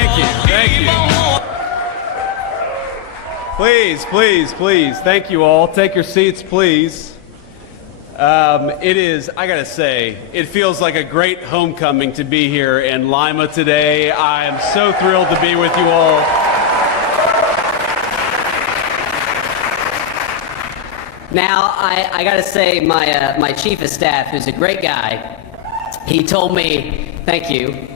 Thank you. Thank you. Please, please, please. Thank you all. Take your seats, please. It is, I gotta say, it feels like a great homecoming to be here in Lima today. I am so thrilled to be with you all. Now, I gotta say, my chief of staff, who's a great guy, he told me, thank you.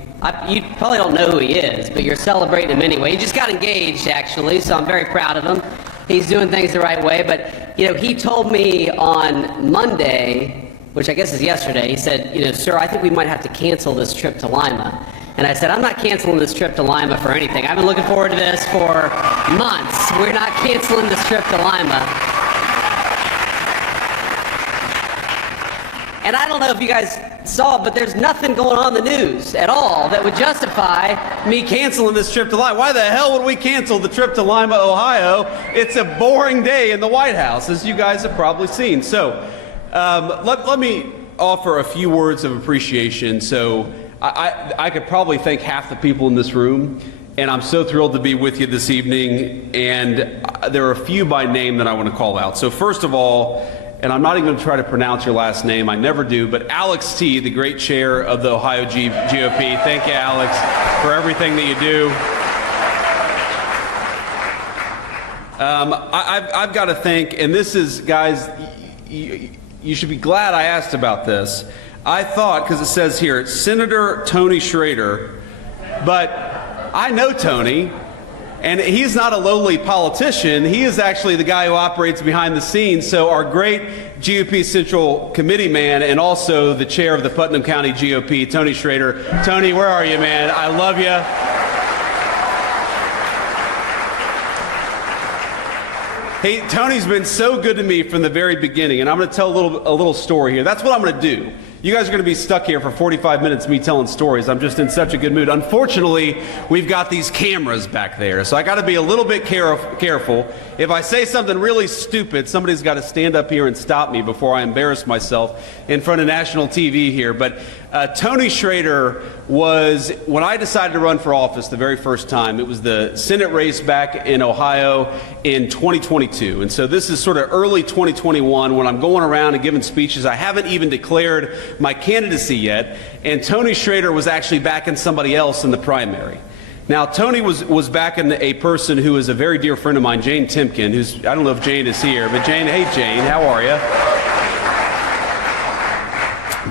You probably don't know who he is, but you're celebrating him anyway. He just got engaged, actually, so I'm very proud of him. He's doing things the right way, but, you know, he told me on Monday, which I guess is yesterday, he said, you know, sir, I think we might have to cancel this trip to Lima. And I said, I'm not canceling this trip to Lima for anything. I've been looking forward to this for months. We're not canceling this trip to Lima. And I don't know if you guys saw, but there's nothing going on in the news at all that would justify me canceling this trip to Lima. Why the hell would we cancel the trip to Lima, Ohio? It's a boring day in the White House, as you guys have probably seen. So let me offer a few words of appreciation. So I could probably thank half the people in this room, and I'm so thrilled to be with you this evening. And there are a few by name that I want to call out. So first of all, and I'm not even going to try to pronounce your last name, I never do, but Alex T., the great chair of the Ohio GOP. Thank you, Alex, for everything that you do. I've got to thank, and this is, guys, you should be glad I asked about this. I thought, because it says here, Senator Tony Schrader, but I know Tony. And he's not a lowly politician. He is actually the guy who operates behind the scenes. So our great GOP Central Committee man and also the chair of the Putnam County GOP, Tony Schrader. Tony, where are you, man? I love you. Hey, Tony's been so good to me from the very beginning, and I'm going to tell a little story here. That's what I'm going to do. You guys are going to be stuck here for 45 minutes me telling stories. I'm just in such a good mood. Unfortunately, we've got these cameras back there, so I got to be a little bit careful. If I say something really stupid, somebody's got to stand up here and stop me before I embarrass myself in front of national TV here. But Tony Schrader was, when I decided to run for office the very first time, it was the Senate race back in Ohio in 2022. And so this is sort of early 2021 when I'm going around and giving speeches. I haven't even declared my candidacy yet, and Tony Schrader was actually backing somebody else in the primary. Now, Tony was backing a person who is a very dear friend of mine, Jane Timken, who's, I don't know if Jane is here, but Jane, hey Jane, how are you?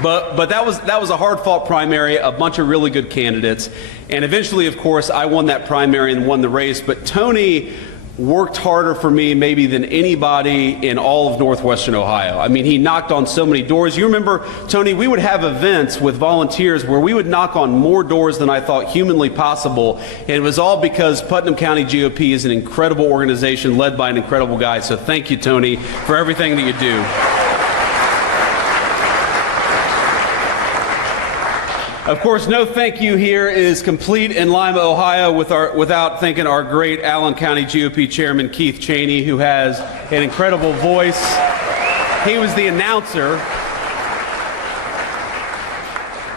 But that was a hard-fought primary, a bunch of really good candidates, and eventually, of course, I won that primary and won the race. But Tony worked harder for me maybe than anybody in all of Northwestern Ohio. I mean, he knocked on so many doors. You remember, Tony, we would have events with volunteers where we would knock on more doors than I thought humanly possible, and it was all because Putnam County GOP is an incredible organization led by an incredible guy. So thank you, Tony, for everything that you do. Of course, no thank you here is complete in Lima, Ohio, without thanking our great Allen County GOP Chairman Keith Cheney, who has an incredible voice. He was the announcer.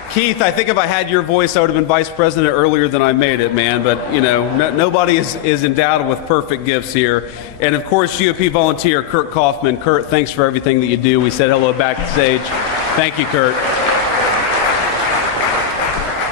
Keith, I think if I had your voice, I would have been vice president earlier than I made it, man. But, you know, nobody is endowed with perfect gifts here. And, of course, GOP volunteer Kurt Kaufman. Kurt, thanks for everything that you do. We said hello backstage. Thank you, Kurt.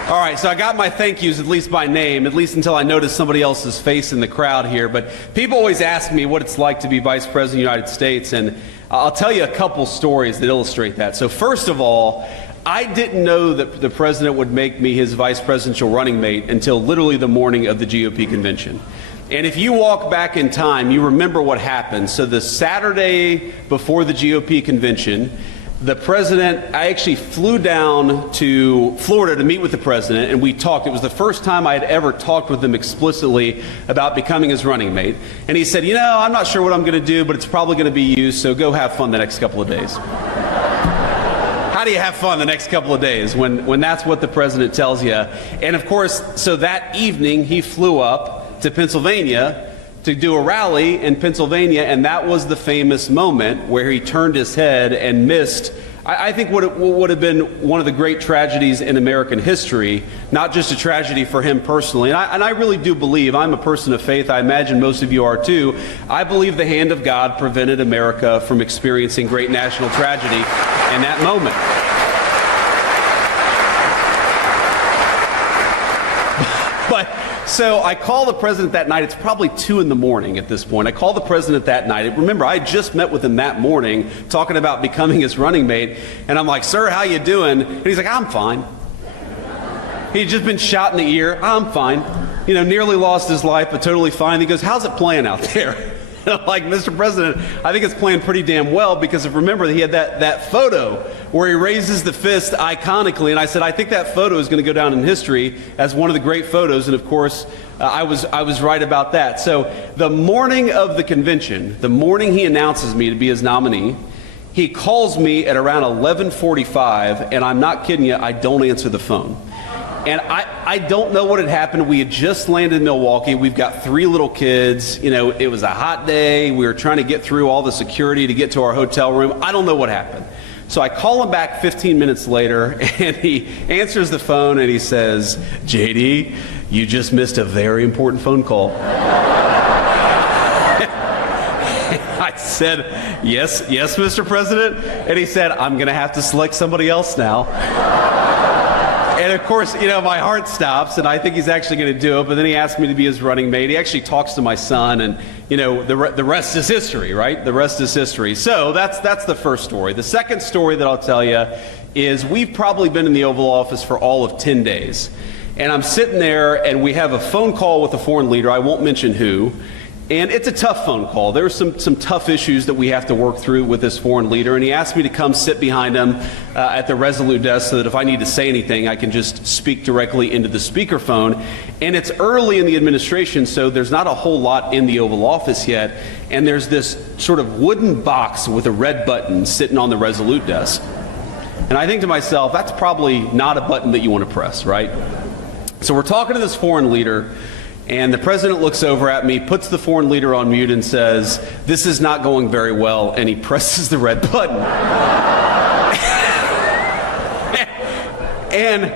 All right, so I got my thank yous, at least by name, at least until I noticed somebody else's face in the crowd here. But people always ask me what it's like to be Vice President of the United States, and I'll tell you a couple stories that illustrate that. So first of all, I didn't know that the president would make me his vice presidential running mate until literally the morning of the GOP convention. And if you walk back in time, you remember what happened. So the Saturday before the GOP convention, the president, I actually flew down to Florida to meet with the president, and we talked. It was the first time I had ever talked with him explicitly about becoming his running mate. And he said, you know, I'm not sure what I'm going to do, but it's probably going to be you, so go have fun the next couple of days. How do you have fun the next couple of days when that's what the president tells you? And of course, so that evening he flew up to Pennsylvania to do a rally in Pennsylvania, and that was the famous moment where he turned his head and missed I think what would have been one of the great tragedies in American history, not just a tragedy for him personally, and I really do believe, I'm a person of faith, I imagine most of you are too, I believe the hand of God prevented America from experiencing great national tragedy in that moment. But so I call the president that night. It's probably 2 in the morning at this point. I call the president that night. Remember, I just met with him that morning talking about becoming his running mate. And I'm like, sir, how you doing? And he's like, I'm fine. He'd just been shot in the ear. I'm fine. You know, nearly lost his life, but totally fine. He goes, how's it playing out there? And I'm like, Mr. President, I think it's playing pretty damn well, because if remember, he had that photo where he raises the fist iconically, and I said, I think that photo is going to go down in history as one of the great photos, and of course, I was right about that. So the morning of the convention, the morning he announces me to be his nominee, he calls me at around 11:45, and I'm not kidding you, I don't answer the phone. And I don't know what had happened. We had just landed in Milwaukee. We've got 3 little kids. You know, it was a hot day. We were trying to get through all the security to get to our hotel room. I don't know what happened. So I call him back 15 minutes later, and he answers the phone, and he says, JD, you just missed a very important phone call. I said, yes, Mr. President. And he said, I'm going to have to select somebody else now. And of course, you know, my heart stops, and I think he's actually going to do it. But then he asked me to be his running mate. He actually talks to my son, and you know, the rest is history, right? The rest is history. So that's the first story. The second story that I'll tell you is we've probably been in the Oval Office for all of 10 days, and I'm sitting there, and we have a phone call with a foreign leader. I won't mention who. And it's a tough phone call. There are some tough issues that we have to work through with this foreign leader, and he asked me to come sit behind him at the Resolute desk so that if I need to say anything, I can just speak directly into the speakerphone. And it's early in the administration, so there's not a whole lot in the Oval Office yet, and there's this sort of wooden box with a red button sitting on the Resolute desk. And I think to myself, that's probably not a button that you want to press, right? So we're talking to this foreign leader, and the president looks over at me, puts the foreign leader on mute, and says, this is not going very well, and he presses the red button. and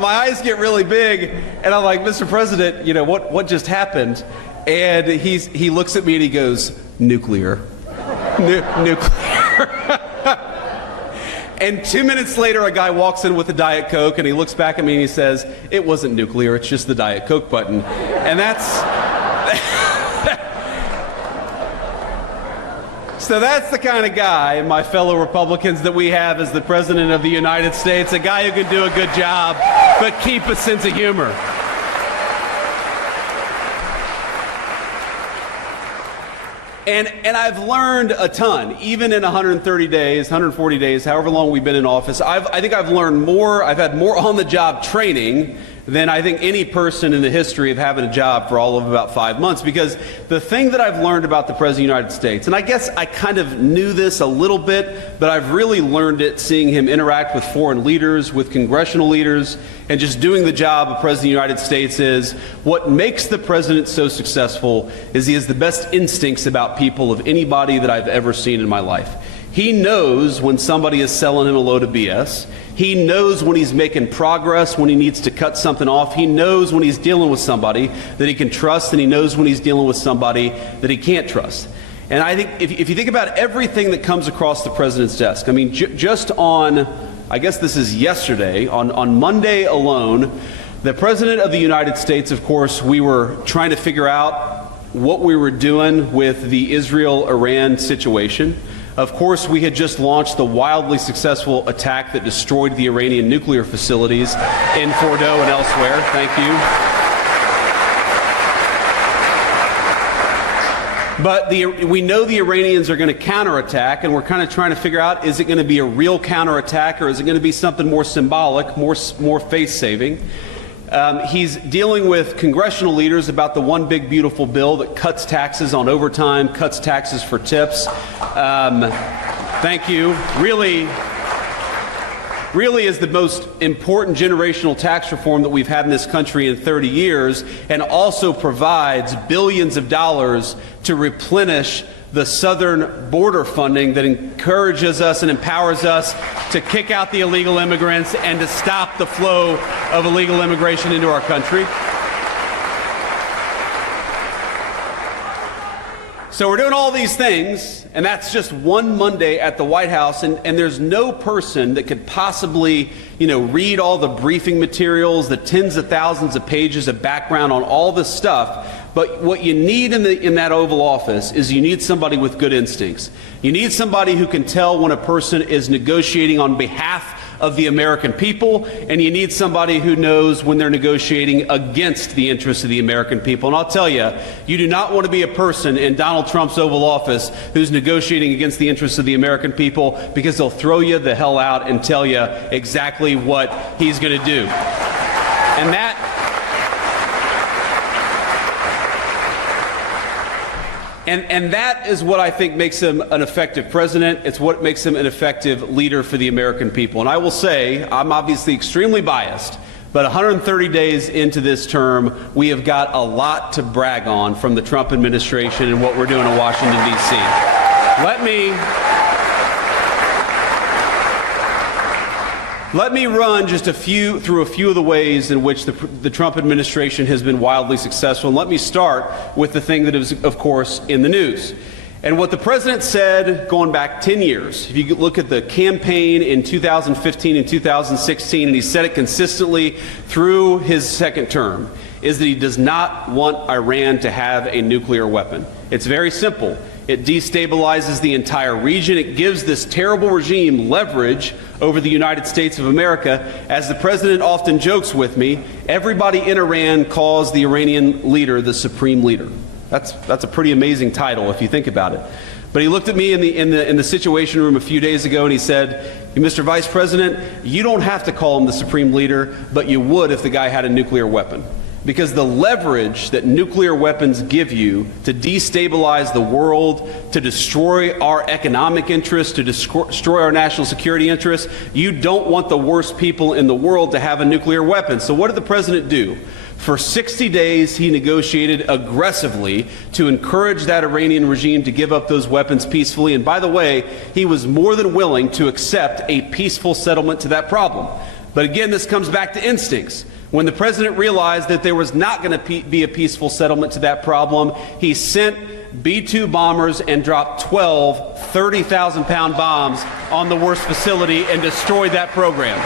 my eyes get really big, and I'm like, Mr. President, you know, what just happened? And he looks at me and he goes, nuclear. Nuclear. And 2 minutes later, a guy walks in with a Diet Coke, and he looks back at me and he says, it wasn't nuclear, it's just the Diet Coke button. And that's... So that's the kind of guy, my fellow Republicans, that we have as the President of the United States, a guy who can do a good job, but keep a sense of humor. And I've learned a ton, even in 130 days, 140 days, however long we've been in office. I think I've learned more, I've had more on-the-job training than I think any person in the history of having a job for all of about 5 months. Because the thing that I've learned about the President of the United States, and I guess I kind of knew this a little bit, but I've really learned it seeing him interact with foreign leaders, with congressional leaders, and just doing the job of President of the United States is what makes the President so successful is he has the best instincts about people of anybody that I've ever seen in my life. He knows when somebody is selling him a load of BS. He knows when he's making progress, when he needs to cut something off. He knows when he's dealing with somebody that he can trust, and he knows when he's dealing with somebody that he can't trust. And I think if you think about everything that comes across the President's desk, I mean, just on, I guess this is yesterday, on Monday alone, the President of the United States, of course, we were trying to figure out what we were doing with the Israel-Iran situation. Of course, we had just launched the wildly successful attack that destroyed the Iranian nuclear facilities in Fordow and elsewhere. Thank you. But we know the Iranians are going to counterattack, and we're kind of trying to figure out, is it going to be a real counterattack, or is it going to be something more symbolic, more face-saving? He's dealing with congressional leaders about the one big beautiful bill that cuts taxes on overtime, cuts taxes for tips. Thank you. Really, really is the most important generational tax reform that we've had in this country in 30 years, and also provides billions of dollars to replenish the southern border funding that encourages us and empowers us to kick out the illegal immigrants and to stop the flow of illegal immigration into our country. So we're doing all these things, and that's just one Monday at the White House, and there's no person that could possibly, read all the briefing materials, the tens of thousands of pages of background on all this stuff. But what you need in that Oval Office is you need somebody with good instincts. You need somebody who can tell when a person is negotiating on behalf of the American people, and you need somebody who knows when they're negotiating against the interests of the American people. And I'll tell you, you do not want to be a person in Donald Trump's Oval Office who's negotiating against the interests of the American people, because they'll throw you the hell out and tell you exactly what he's going to do. And that is what I think makes him an effective president. It's what makes him an effective leader for the American people. And I will say, I'm obviously extremely biased, but 130 days into this term, we have got a lot to brag on from the Trump administration and what we're doing in Washington, D.C. Let me run just through a few of the ways in which the Trump administration has been wildly successful. And let me start with the thing that is, of course, in the news. And what the president said going back 10 years, if you look at the campaign in 2015 and 2016, and he said it consistently through his second term, is that he does not want Iran to have a nuclear weapon. It's very simple. It destabilizes the entire region. It gives this terrible regime leverage over the United States of America. As the president often jokes with me, everybody in Iran calls the Iranian leader the supreme leader. That's a pretty amazing title if you think about it. But he looked at me in the Situation Room a few days ago and he said, Mr. Vice President, you don't have to call him the supreme leader, but you would if the guy had a nuclear weapon. Because the leverage that nuclear weapons give you to destabilize the world, to destroy our economic interests, to destroy our national security interests, you don't want the worst people in the world to have a nuclear weapon. So what did the president do? For 60 days, he negotiated aggressively to encourage that Iranian regime to give up those weapons peacefully. And by the way, he was more than willing to accept a peaceful settlement to that problem. But again, this comes back to instincts. When the president realized that there was not going to be a peaceful settlement to that problem, he sent B-2 bombers and dropped 12 30,000-pound bombs on the worst facility and destroyed that program.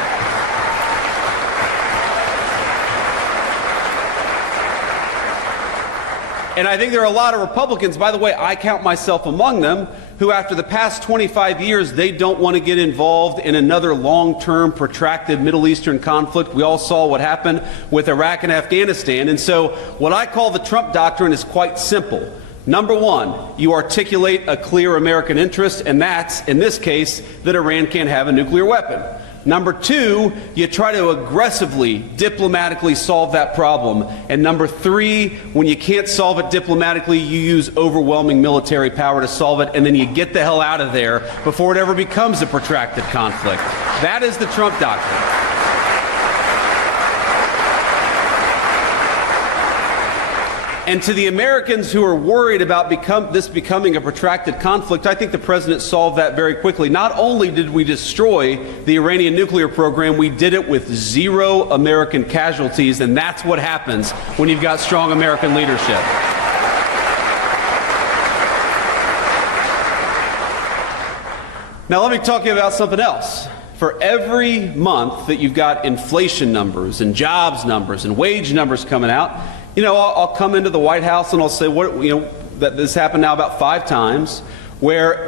And I think there are a lot of Republicans, by the way, I count myself among them, who after the past 25 years, they don't want to get involved in another long-term, protracted Middle Eastern conflict. We all saw what happened with Iraq and Afghanistan. And so what I call the Trump doctrine is quite simple. Number one, you articulate a clear American interest, and that's, in this case, that Iran can't have a nuclear weapon. Number two, you try to aggressively, diplomatically solve that problem. And number three, when you can't solve it diplomatically, you use overwhelming military power to solve it, and then you get the hell out of there before it ever becomes a protracted conflict. That is the Trump doctrine. And to the Americans who are worried about this becoming a protracted conflict, I think the president solved that very quickly. Not only did we destroy the Iranian nuclear program, we did it with 0 American casualties, and that's what happens when you've got strong American leadership. Now let me talk to you about something else. For every month that you've got inflation numbers and jobs numbers and wage numbers coming out, I'll come into the White House and I'll say, that this happened now about 5 times, where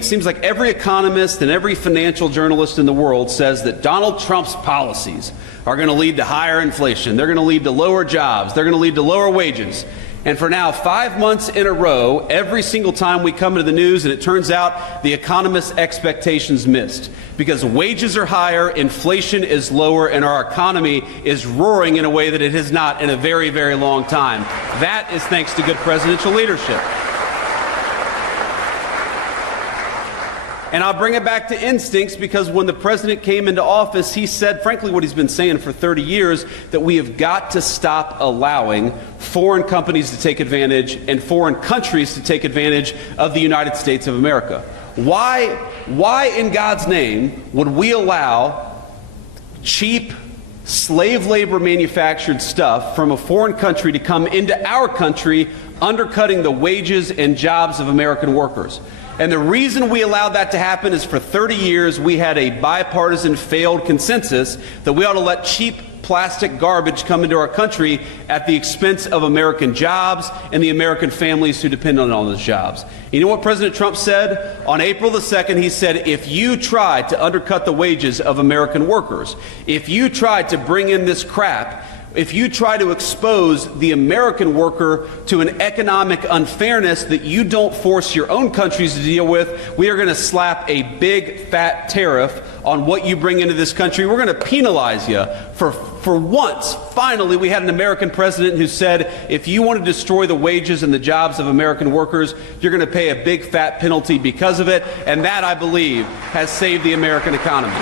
seems like every economist and every financial journalist in the world says that Donald Trump's policies are going to lead to higher inflation. They're going to lead to lower jobs. They're going to lead to lower wages. And for now 5 months in a row, every single time we come into the news, and it turns out the economists' expectations missed. Because wages are higher, inflation is lower, and our economy is roaring in a way that it has not in a very, very long time. That is thanks to good presidential leadership. And I'll bring it back to instincts because when the president came into office, he said, frankly, what he's been saying for 30 years, that we have got to stop allowing foreign companies to take advantage and foreign countries to take advantage of the United States of America. Why in God's name would we allow cheap slave labor manufactured stuff from a foreign country to come into our country, undercutting the wages and jobs of American workers? And the reason we allowed that to happen is for 30 years we had a bipartisan failed consensus that we ought to let cheap plastic garbage come into our country at the expense of American jobs and the American families who depend on those jobs. You know what President Trump said? On April the 2nd, he said, if you try to undercut the wages of American workers, if you try to bring in this crap, if you try to expose the American worker to an economic unfairness that you don't force your own countries to deal with, we are going to slap a big fat tariff on what you bring into this country. We're going to penalize you. For once, finally, we had an American president who said, if you want to destroy the wages and the jobs of American workers, you're going to pay a big fat penalty because of it. And that, I believe, has saved the American economy.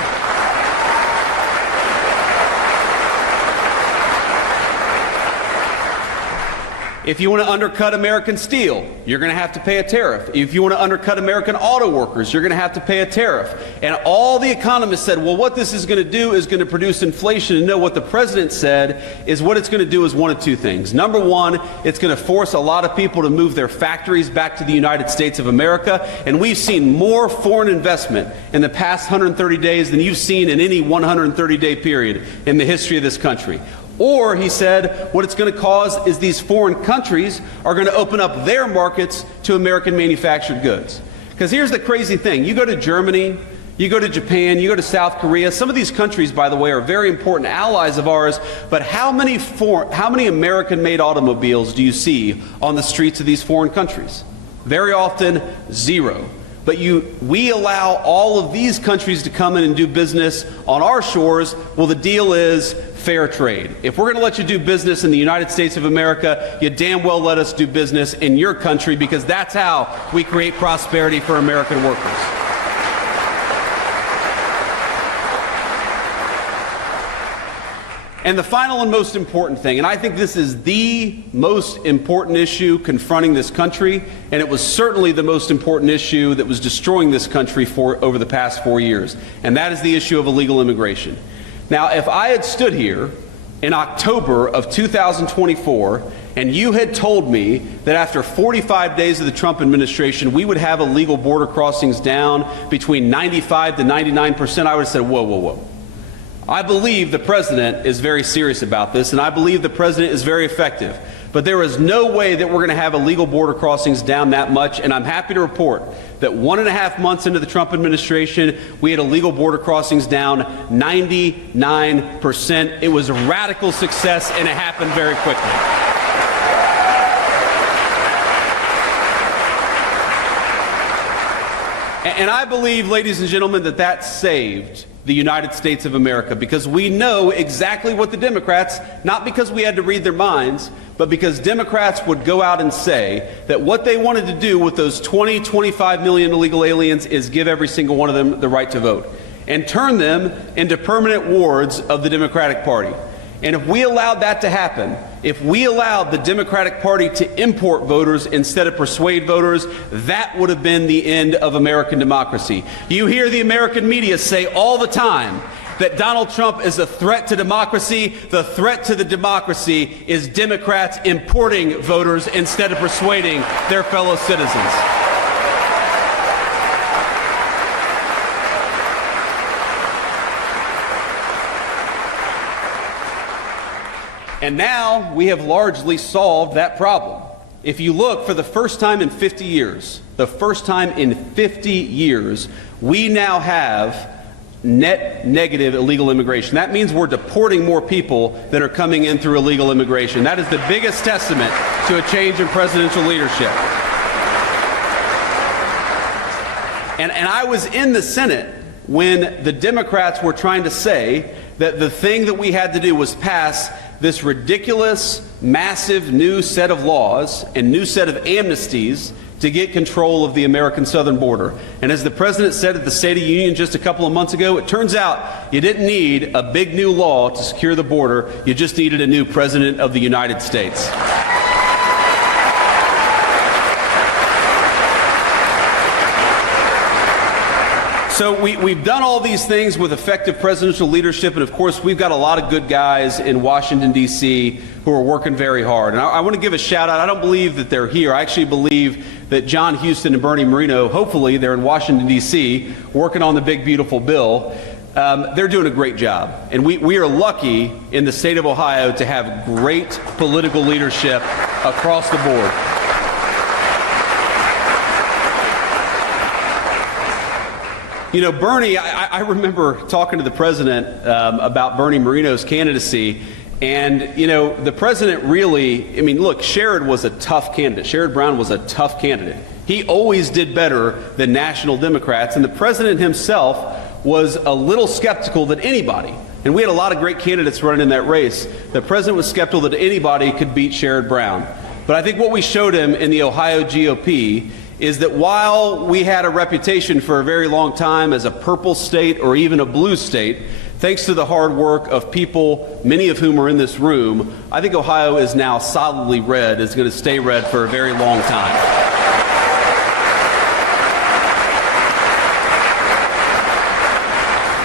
If you want to undercut American steel, you're going to have to pay a tariff. If you want to undercut American auto workers, you're going to have to pay a tariff. And all the economists said, well, what this is going to do is going to produce inflation. And no, what the president said is what it's going to do is one of two things. Number one, it's going to force a lot of people to move their factories back to the United States of America. And we've seen more foreign investment in the past 130 days than you've seen in any 130-day period in the history of this country. Or, he said, what it's going to cause is these foreign countries are going to open up their markets to American manufactured goods. Because here's the crazy thing. You go to Germany, you go to Japan, you go to South Korea. Some of these countries, by the way, are very important allies of ours. But how many American-made automobiles do you see on the streets of these foreign countries? Very often, zero. But we allow all of these countries to come in and do business on our shores. Well, the deal is fair trade. If we're going to let you do business in the United States of America, you damn well let us do business in your country, because that's how we create prosperity for American workers. And the final and most important thing, and I think this is the most important issue confronting this country, and it was certainly the most important issue that was destroying this country over the past 4 years, and that is the issue of illegal immigration. Now, if I had stood here in October of 2024 and you had told me that after 45 days of the Trump administration we would have illegal border crossings down between 95 to 99%, I would have said, whoa, whoa, whoa. I believe the president is very serious about this, and I believe the president is very effective. But there is no way that we're going to have illegal border crossings down that much, and I'm happy to report that 1.5 months into the Trump administration, we had illegal border crossings down 99%. It was a radical success, and it happened very quickly. And I believe, ladies and gentlemen, that that saved the United States of America, because we know exactly what the Democrats, not because we had to read their minds, but because Democrats would go out and say that what they wanted to do with those 25 million illegal aliens is give every single one of them the right to vote and turn them into permanent wards of the Democratic Party. And if we allowed that to happen, if we allowed the Democratic Party to import voters instead of persuade voters, that would have been the end of American democracy. You hear the American media say all the time that Donald Trump is a threat to democracy. The threat to the democracy is Democrats importing voters instead of persuading their fellow citizens. And now we have largely solved that problem. If you look, for the first time in 50 years, we now have net negative illegal immigration. That means we're deporting more people than are coming in through illegal immigration. That is the biggest testament to a change in presidential leadership. And I was in the Senate when the Democrats were trying to say that the thing that we had to do was pass this ridiculous, massive new set of laws and new set of amnesties to get control of the American southern border. And as the President said at the State of the Union just a couple of months ago, it turns out you didn't need a big new law to secure the border. You just needed a new President of the United States. So we've done all these things with effective presidential leadership, and of course we've got a lot of good guys in Washington, D.C. who are working very hard. And I want to give a shout out. I don't believe that they're here. I actually believe that John Houston and Bernie Moreno, hopefully they're in Washington, D.C., working on the big, beautiful bill. They're doing a great job. And we are lucky in the state of Ohio to have great political leadership across the board. You know, Bernie, I remember talking to the president about Bernie Moreno's candidacy, and, you know, the president really, I mean, look, Sherrod was a tough candidate. Sherrod Brown was a tough candidate. He always did better than national Democrats, and the president himself was a little skeptical that anybody, and we had a lot of great candidates running in that race, the president was skeptical that anybody could beat Sherrod Brown. But I think what we showed him in the Ohio GOP is that while we had a reputation for a very long time as a purple state or even a blue state, thanks to the hard work of people, many of whom are in this room, I think Ohio is now solidly red, is going to stay red for a very long time.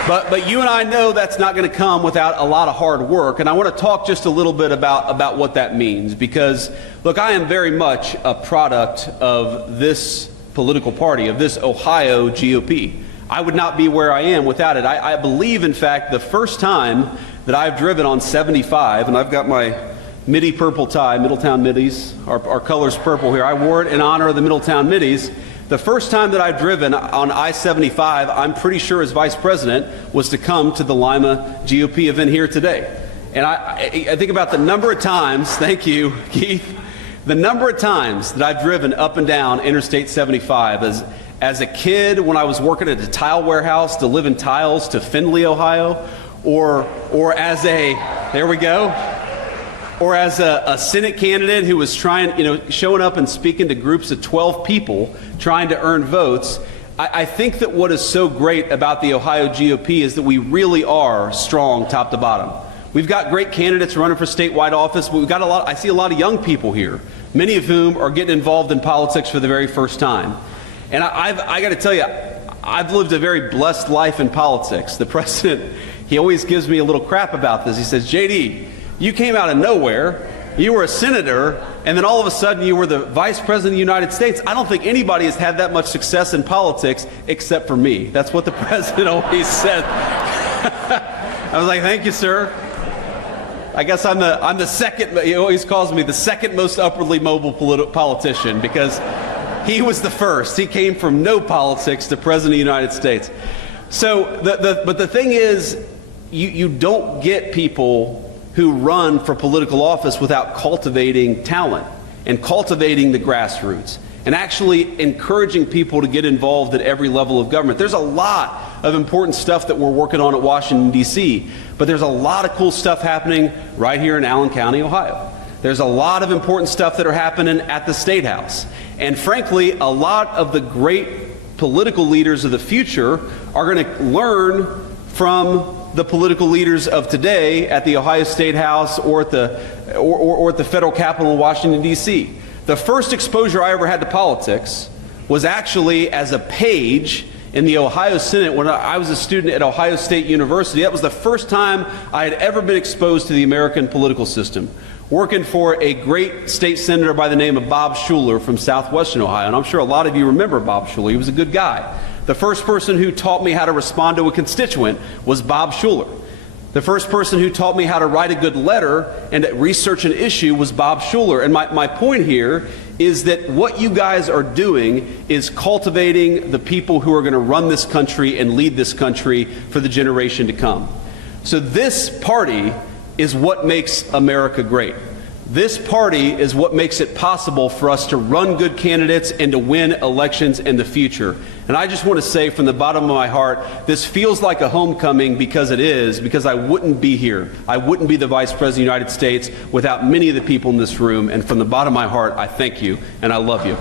But you and I know that's not going to come without a lot of hard work, and I want to talk just a little bit about what that means, because, look, I am very much a product of this political party, of this Ohio GOP. I would not be where I am without it. I believe, in fact, the first time that I've driven on 75, and I've got my Midi purple tie, Middletown Middies, our color's purple here. I wore it in honor of the Middletown Middies. The first time that I've driven on I-75, I'm pretty sure as vice president, was to come to the Lima GOP event here today. And I think about the number of times, thank you, Keith, the number of times that I've driven up and down Interstate 75 as a kid when I was working at a tile warehouse delivering tiles to Findlay, Ohio, or as a, there we go, or as a Senate candidate who was trying, you know, showing up and speaking to groups of 12 people trying to earn votes. I think that what is so great about the Ohio GOP is that we really are strong top to bottom. We've got great candidates running for statewide office, but we've got I see a lot of young people here, many of whom are getting involved in politics for the very first time. And I got to tell you, I've lived a very blessed life in politics. The president, he always gives me a little crap about this. He says, JD, you came out of nowhere, you were a senator, and then all of a sudden you were the vice president of the United States. I don't think anybody has had that much success in politics except for me. That's what the president always said. I was like, thank you, sir. I guess I'm the second, he always calls me the second most upwardly mobile politician, because he was the first. He came from no politics to president of the United States. So, but the thing is, you don't get people who run for political office without cultivating talent and cultivating the grassroots and actually encouraging people to get involved at every level of government. There's a lot of important stuff that we're working on at Washington, D.C., but there's a lot of cool stuff happening right here in Allen County, Ohio. There's a lot of important stuff that are happening at the State House. And frankly, a lot of the great political leaders of the future are going to learn from the political leaders of today at the Ohio State House or at the federal Capitol in Washington, D.C. The first exposure I ever had to politics was actually as a page in the Ohio Senate when I was a student at Ohio State University. That was the first time I had ever been exposed to the American political system, working for a great state senator by the name of Bob Schuller from southwestern Ohio. And I'm sure a lot of you remember Bob Schuller. He was a good guy. The first person who taught me how to respond to a constituent was Bob Schuller. The first person who taught me how to write a good letter and to research an issue was Bob Schuller. And my point here is that what you guys are doing is cultivating the people who are going to run this country and lead this country for the generation to come. So this party is what makes America great. This party is what makes it possible for us to run good candidates and to win elections in the future. And I just want to say from the bottom of my heart, this feels like a homecoming because it is, because I wouldn't be here. I wouldn't be the Vice President of the United States without many of the people in this room. And from the bottom of my heart, I thank you and I love you.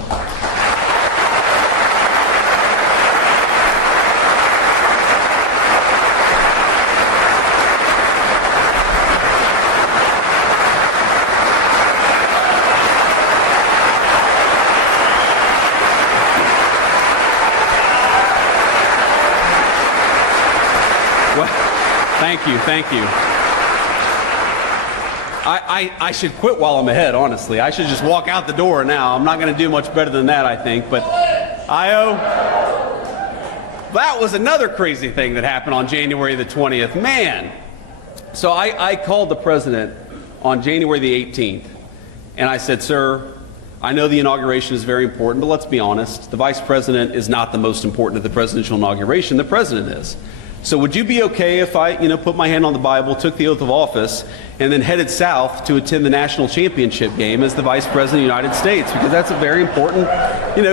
Thank you. I should quit while I'm ahead, honestly. I should just walk out the door now. I'm not going to do much better than that, I think. But that was another crazy thing that happened on January the 20th. Man. So I called the president on January the 18th, and I said, sir, I know the inauguration is very important, but let's be honest. The vice president is not the most important at the presidential inauguration. The president is. So would you be okay if I, put my hand on the Bible, took the oath of office, and then headed south to attend the national championship game as the Vice President of the United States? Because that's a very important,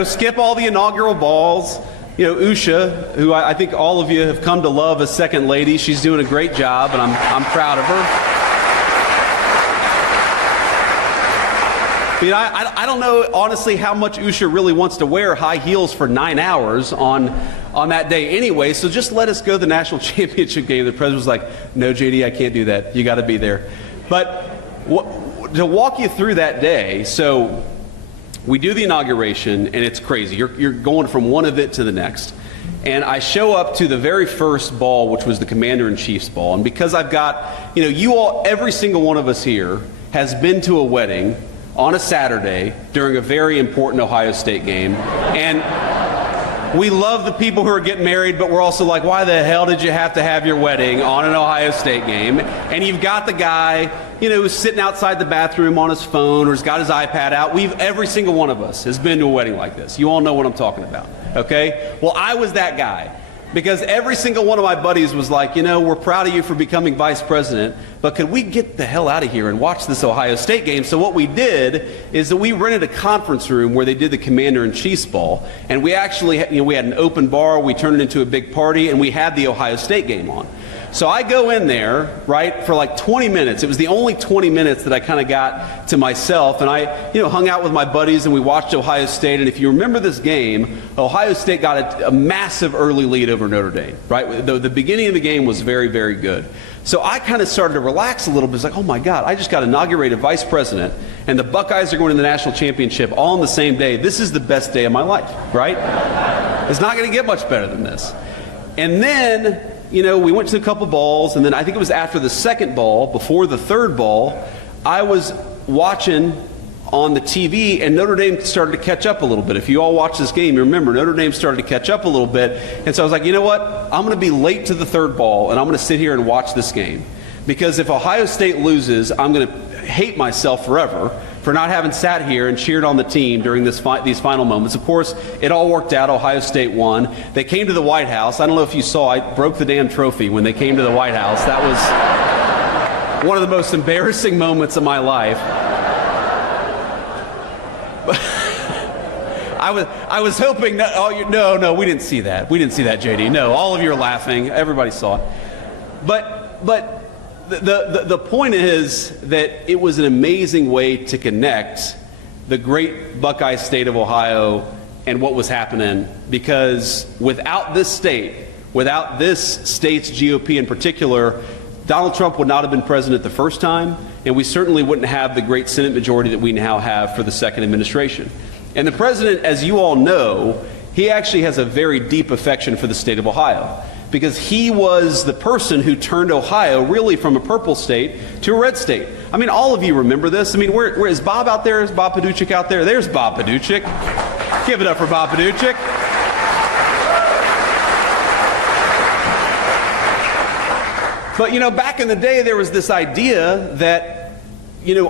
skip all the inaugural balls. Usha, who I think all of you have come to love as Second Lady, she's doing a great job, and I'm proud of her. I don't know, honestly, how much Usha really wants to wear high heels for 9 hours on that day anyway, so just let us go to the national championship game. The president was like, no, JD, I can't do that. You got to be there. But to walk you through that day, so we do the inauguration, and it's crazy. You're going from one event to the next. And I show up to the very first ball, which was the Commander-in-Chief's ball. And because I've got, you all, every single one of us here has been to a wedding on a Saturday during a very important Ohio State game. And we love the people who are getting married, but we're also like, why the hell did you have to have your wedding on an Ohio State game? And you've got the guy, who's sitting outside the bathroom on his phone or has got his iPad out. Every single one of us has been to a wedding like this. You all know what I'm talking about, okay? Well, I was that guy. Because every single one of my buddies was like, we're proud of you for becoming vice president, but could we get the hell out of here and watch this Ohio State game? So what we did is that we rented a conference room where they did the Commander-in-Chief's ball, and we actually, we had an open bar, we turned it into a big party, and we had the Ohio State game on. So I go in there, right, for like 20 minutes. It was the only 20 minutes that I kind of got to myself, and I, hung out with my buddies, and we watched Ohio State. And if you remember this game, Ohio State got a massive early lead over Notre Dame, right? The beginning of the game was very, very good. So I kind of started to relax a little bit. It's like, oh my God, I just got inaugurated vice president, and the Buckeyes are going to the national championship all on the same day. This is the best day of my life, right? It's not going to get much better than this. And then, we went to a couple balls, and then I think it was after the second ball, before the third ball, I was watching on the TV, and Notre Dame started to catch up a little bit. If you all watch this game, you remember Notre Dame started to catch up a little bit, and so I was like, you know what? I'm going to be late to the third ball, and I'm going to sit here and watch this game. Because if Ohio State loses, I'm going to hate myself forever for not having sat here and cheered on the team during these final moments. Of course, it all worked out. Ohio State won. They came to the White House. I don't know if you saw, I broke the damn trophy when they came to the White House. That was one of the most embarrassing moments of my life. I was hoping that, no, we didn't see that. We didn't see that, JD. No, all of you are laughing. Everybody saw it. But the point is that it was an amazing way to connect the great Buckeye state of Ohio and what was happening, because without this state's GOP in particular, Donald Trump would not have been president the first time, and we certainly wouldn't have the great Senate majority that we now have for the second administration. And the president, as you all know, he actually has a very deep affection for the state of Ohio, because he was the person who turned Ohio really from a purple state to a red state. I mean, all of you remember this. I mean, where is Bob out there? Is Bob Paduchik out there? There's Bob Paduchik. Give it up for Bob Paduchik. But, back in the day, there was this idea that,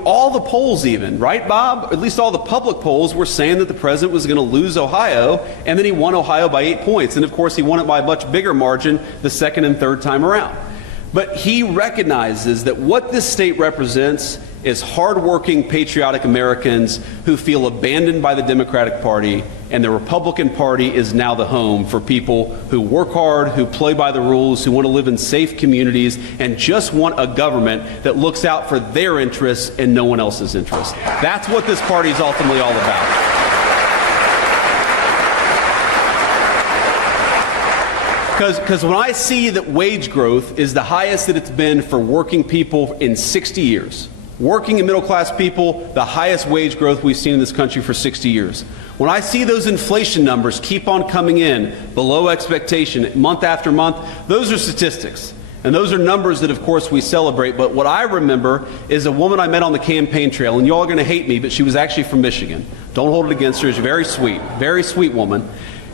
all the polls even, right, Bob? At least all the public polls were saying that the president was going to lose Ohio, and then he won Ohio by 8 points. And, of course, he won it by a much bigger margin the second and third time around. But he recognizes that what this state represents is hardworking, patriotic Americans who feel abandoned by the Democratic Party, and the Republican Party is now the home for people who work hard, who play by the rules, who want to live in safe communities, and just want a government that looks out for their interests and no one else's interests. That's what this party is ultimately all about. Because when I see that wage growth is the highest that it's been for working people in 60 years, working and middle-class people, the highest wage growth we've seen in this country for 60 years. When I see those inflation numbers keep on coming in below expectation month after month, those are statistics. And those are numbers that, of course, we celebrate. But what I remember is a woman I met on the campaign trail, and you all are going to hate me, but she was actually from Michigan. Don't hold it against her. She's very sweet woman,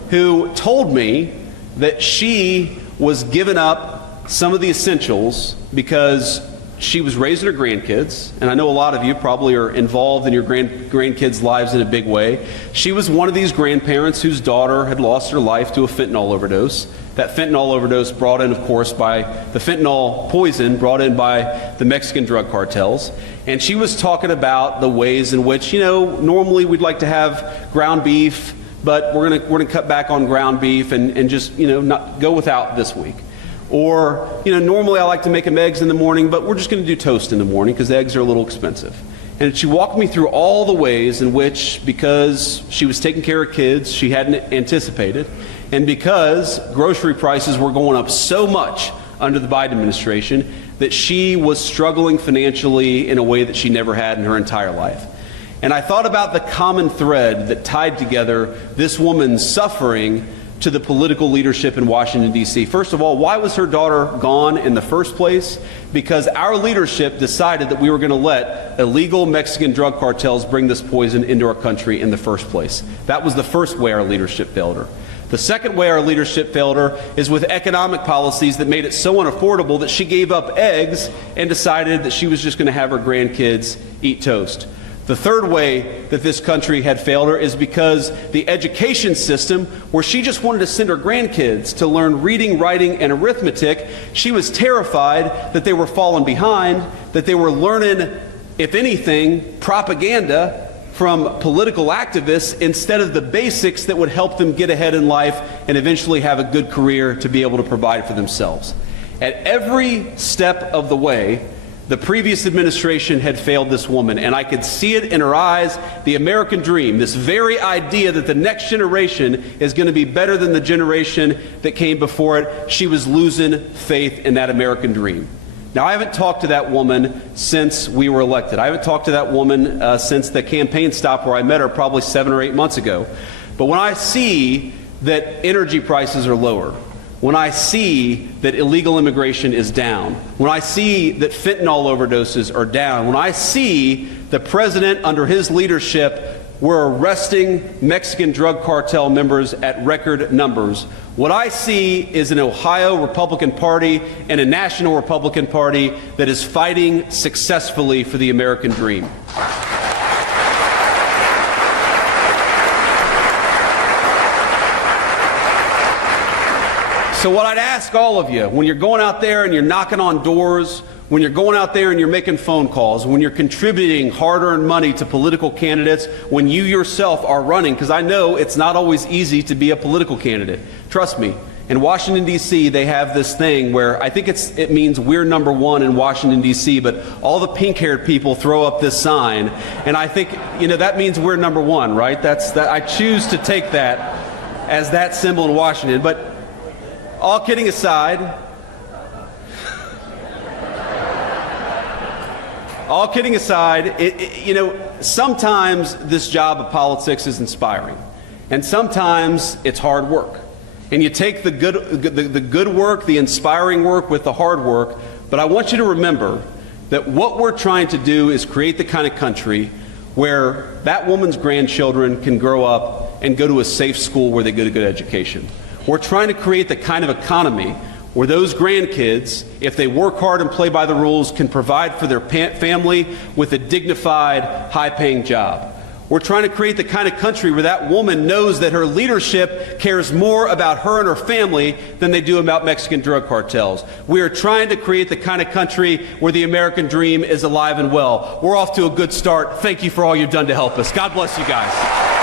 who told me that she was giving up some of the essentials because she was raising her grandkids, and I know a lot of you probably are involved in your grandkids' lives in a big way. She was one of these grandparents whose daughter had lost her life to a fentanyl overdose. That fentanyl overdose brought in, of course, by the fentanyl poison brought in by the Mexican drug cartels. And she was talking about the ways in which, normally we'd like to have ground beef, but we're gonna cut back on ground beef and just, not go without this week. Or, normally I like to make them eggs in the morning, but we're just going to do toast in the morning because eggs are a little expensive. And she walked me through all the ways in which, because she was taking care of kids she hadn't anticipated, and because grocery prices were going up so much under the Biden administration, that she was struggling financially in a way that she never had in her entire life. And I thought about the common thread that tied together this woman's suffering to the political leadership in Washington, D.C. First of all, why was her daughter gone in the first place? Because our leadership decided that we were going to let illegal Mexican drug cartels bring this poison into our country in the first place. That was the first way our leadership failed her. The second way our leadership failed her is with economic policies that made it so unaffordable that she gave up eggs and decided that she was just going to have her grandkids eat toast. The third way that this country had failed her is because the education system, where she just wanted to send her grandkids to learn reading, writing, and arithmetic, she was terrified that they were falling behind, that they were learning, if anything, propaganda from political activists instead of the basics that would help them get ahead in life and eventually have a good career to be able to provide for themselves. At every step of the way, the previous administration had failed this woman, and I could see it in her eyes, the American dream, this very idea that the next generation is going to be better than the generation that came before it. She was losing faith in that American dream. Now, I haven't talked to that woman since we were elected. I haven't talked to that woman since the campaign stop where I met her probably 7 or 8 months ago. But when I see that energy prices are lower, when I see that illegal immigration is down, when I see that fentanyl overdoses are down, when I see the president under his leadership, we're arresting Mexican drug cartel members at record numbers, what I see is an Ohio Republican Party and a national Republican Party that is fighting successfully for the American dream. So what I'd ask all of you, when you're going out there and you're knocking on doors, when you're going out there and you're making phone calls, when you're contributing hard-earned money to political candidates, when you yourself are running, because I know it's not always easy to be a political candidate. Trust me, in Washington, D.C., they have this thing where I think it means we're number one in Washington, D.C., but all the pink-haired people throw up this sign, and I think, that means we're number one, right? I choose to take that as that symbol in Washington, but all kidding aside, sometimes this job of politics is inspiring, and sometimes it's hard work. And you take the good work, the inspiring work with the hard work, but I want you to remember that what we're trying to do is create the kind of country where that woman's grandchildren can grow up and go to a safe school where they get a good education. We're trying to create the kind of economy where those grandkids, if they work hard and play by the rules, can provide for their family with a dignified, high-paying job. We're trying to create the kind of country where that woman knows that her leadership cares more about her and her family than they do about Mexican drug cartels. We are trying to create the kind of country where the American dream is alive and well. We're off to a good start. Thank you for all you've done to help us. God bless you guys.